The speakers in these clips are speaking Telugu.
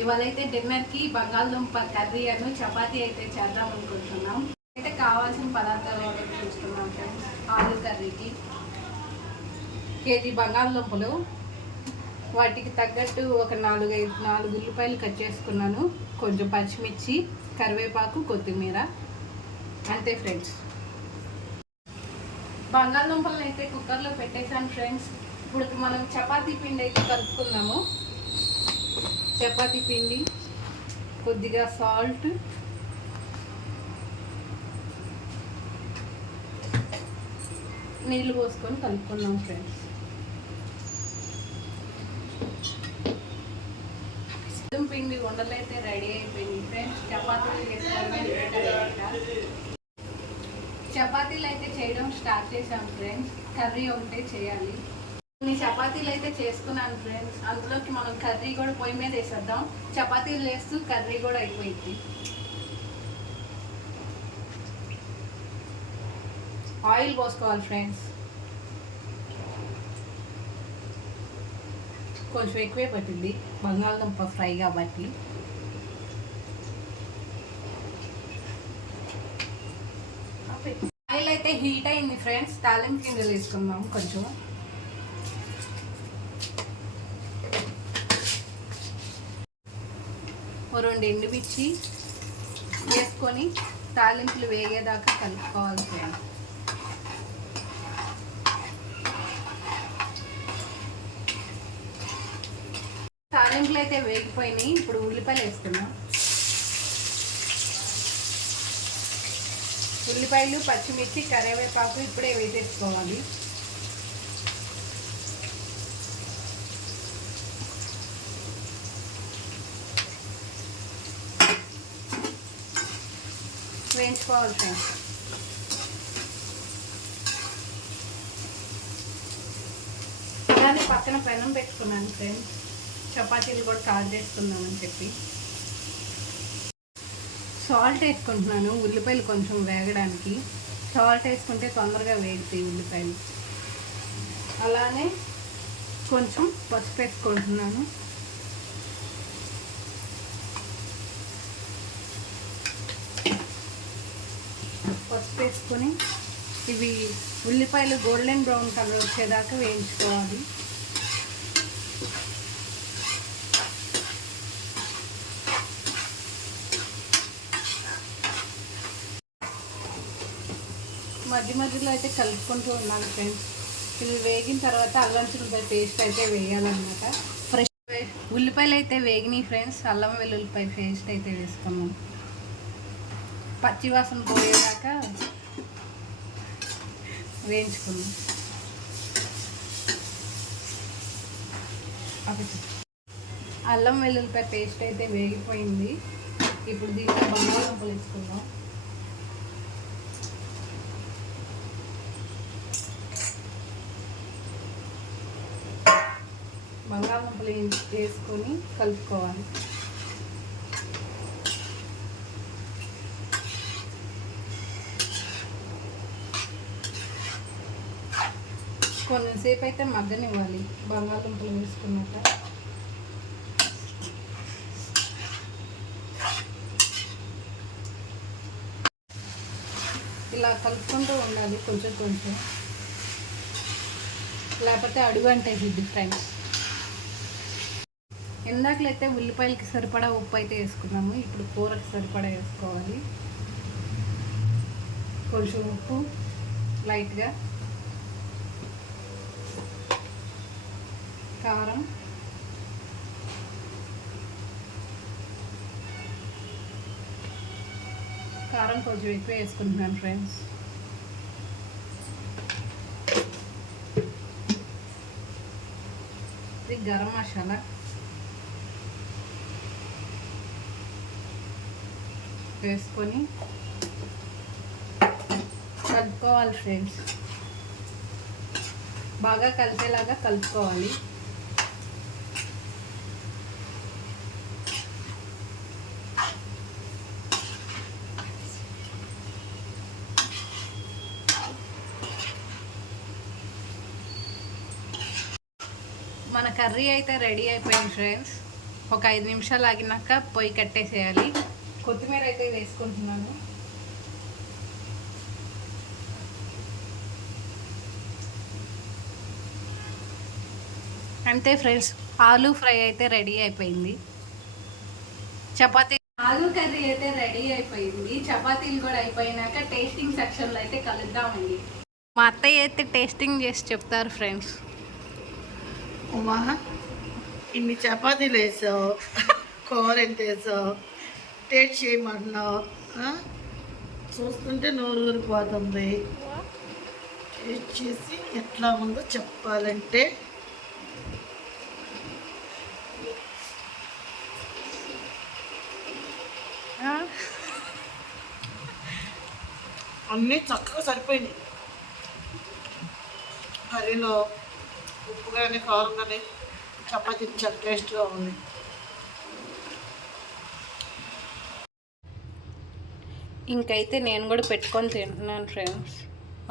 ఇవాళ అయితే డిన్నర్కి బంగాళదుంప కర్రీ అను చపాతీ అయితే చేద్దాం అనుకుంటున్నాం. అయితే కావాల్సిన పదార్థాలు అయితే చూస్తున్నాం ఫ్రెండ్స్. ఆలు కర్రీకి కేజీ బంగాళదుంపలు, వాటికి తగ్గట్టు ఒక 4 ఉల్లిపాయలు కట్ చేసుకున్నాను, కొంచెం పచ్చిమిర్చి, కరివేపాకు, కొత్తిమీర, అంతే ఫ్రెండ్స్. బంగాళదుంపలను అయితే కుక్కర్లో పెట్టేశాను ఫ్రెండ్స్. ఇప్పుడు మనం చపాతీ పిండి అయితే కలుపుకుందాము. చపాతీ పిండి, కొద్దిగా సాల్ట్, నీళ్ళు పోసుకొని కలుపుకుందాం ఫ్రెండ్స్. గోధుమ పిండి ఉండలు అయితే రెడీ అయిపోయింది ఫ్రెండ్స్. చపాతీలు వేసుకోవడమే చపాతీలు అయితే చేయడం స్టార్ట్ చేసాం ఫ్రెండ్స్. కర్రీ ఒకటే చేయాలి. కొన్ని చపాతీలు అయితే చేసుకున్నాను ఫ్రెండ్స్. అందులోకి మనం కర్రీ కూడా పొయ్యి మీద వేసేద్దాం. చపాతీలు వేస్తూ కర్రీ కూడా అయిపోయింది. ఆయిల్ పోసుకోవాలి ఫ్రెండ్స్. కొంచెం ఎక్కువే పట్టింది బంగాళదుంప ఫ్రై కాబట్టి. ఆయిల్ అయితే హీట్ అయింది ఫ్రెండ్స్. తాలింపు గింజలు వేసుకుందాం. కొంచెం 2 ఎండుమిర్చి వేసుకొని తాలింపులు వేగేదాకా కలుపుకోవాలి ఫ్రెండ్స్. తాలింపులు అయితే వేగిపోయినాయి. ఇప్పుడు ఉల్లిపాయలు వేసుకున్నాం. ఉల్లిపాయలు, పచ్చిమిర్చి, కరివేపాకు ఇప్పుడే వేసేసుకోవాలి. వేయించుకోవాలి ఫ్రెండ్స్. అలానే పక్కన పెనం పెట్టుకున్నాను ఫ్రెండ్స్. చపాతీలు కూడా కాల్ చేసుకుందామని చెప్పి సాల్ట్ వేసుకుంటున్నాను. ఉల్లిపాయలు కొంచెం వేగడానికి సాల్ట్ వేసుకుంటే తొందరగా వేగుతాయి ఉల్లిపాయలు. అలానే కొంచెం పసుపు వేసుకుంటున్నాను. పసుపు వేసుకొని ఇవి ఉల్లిపాయలు గోల్డెన్ బ్రౌన్ కలర్ వచ్చేదాకా వేయించుకోవాలి. మధ్య మధ్యలో అయితే కలుపుకుంటూ ఉన్నాను ఫ్రెండ్స్. ఇవి వేగిన తర్వాత అల్లం చిల్లిపాయ పేస్ట్ అయితే వేయాలన్నమాట. ఫ్రెష్ ఉల్లిపాయలు అయితే వేగినాయి ఫ్రెండ్స్. అల్లం వెల్లుల్లిపాయ పేస్ట్ అయితే వేసుకున్నాం. పచ్చివాసన పోయేదాకా వేయించుకున్నాం. అల్లం వెల్లుల్లిపాయ పేస్ట్ అయితే వేగిపోయింది. ఇప్పుడు దీంట్లో బంగాళదుంపలు వేసుకుందాం. బంగాళదుంపలు వేసుకొని కలుపుకోవాలి. కొంతసేపు అయితే మగ్గనివ్వాలి. బంగాళదుంపలు వేసుకున్నాక ఇలా కలుపుకుంటూ ఉండాలి కొంచెం కొంచెం, లేకపోతే అడుగు అంటే ఇది ఫ్రెండ్స్. ఇందాకలైతే ఉల్లిపాయలకి సరిపడా ఉప్పు అయితే వేసుకున్నాము. ఇప్పుడు కూరకి సరిపడా వేసుకోవాలి. కొంచెం ఉప్పు లైట్గా, కారం, కొంచెం ఎక్కువ వేసుకుంటున్నాను ఫ్రెండ్స్. ఇది గరం మసాలా వేసుకొని కలుపుకోవాలి ఫ్రెండ్స్. బాగా కలిసేలాగా కలుపుకోవాలి. మన కర్రీ అయితే రెడీ అయిపోయింది ఫ్రెండ్స్. ఒక 5 నిమిషాలు ఆగినాక పొయ్యి కట్టేసేయాలి. కొత్తిమీర అయితే వేసుకుంటున్నాను. అంతే ఫ్రెండ్స్, ఆలూ ఫ్రై అయితే రెడీ అయిపోయింది. చపాతీ ఆలూ కర్రీ అయితే రెడీ అయిపోయింది. చపాతీలు కూడా అయిపోయినాక టేస్టింగ్ సెక్షన్లో అయితే కలుద్దామండి. మా అత్తయ్య అయితే టేస్టింగ్ చేసి చెప్తారు ఫ్రెండ్స్. ఉమా, ఇన్ని చపాతీలు వేసావు, కూర ఎంత వేసావు, టేస్ట్ చేయమంటున్నావు. చూస్తుంటే నోరు ఊరిపోతుంది. టేస్ట్ చేసి ఎట్లా ఉందో చెప్పాలంటే అన్నీ చక్కగా సరిపోయినాయి. కర్రీలో ఉప్పు కానీ కారం కానీ చపాతీ చాలా టేస్ట్గా ఉంది. ఇంకైతే నేను కూడా పెట్టుకొని తింటున్నాను friends,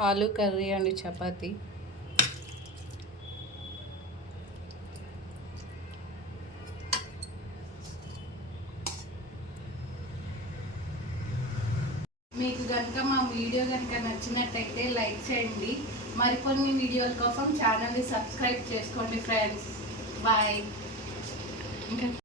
aloo curry and chapati. మీకు కనుక మా వీడియో కనుక నచ్చినట్టయితే లైక్ చేయండి. మరికొన్ని వీడియోల కోసం ఛానల్ని సబ్స్క్రైబ్ చేసుకోండి ఫ్రెండ్స్. బాయ్. ఇంకా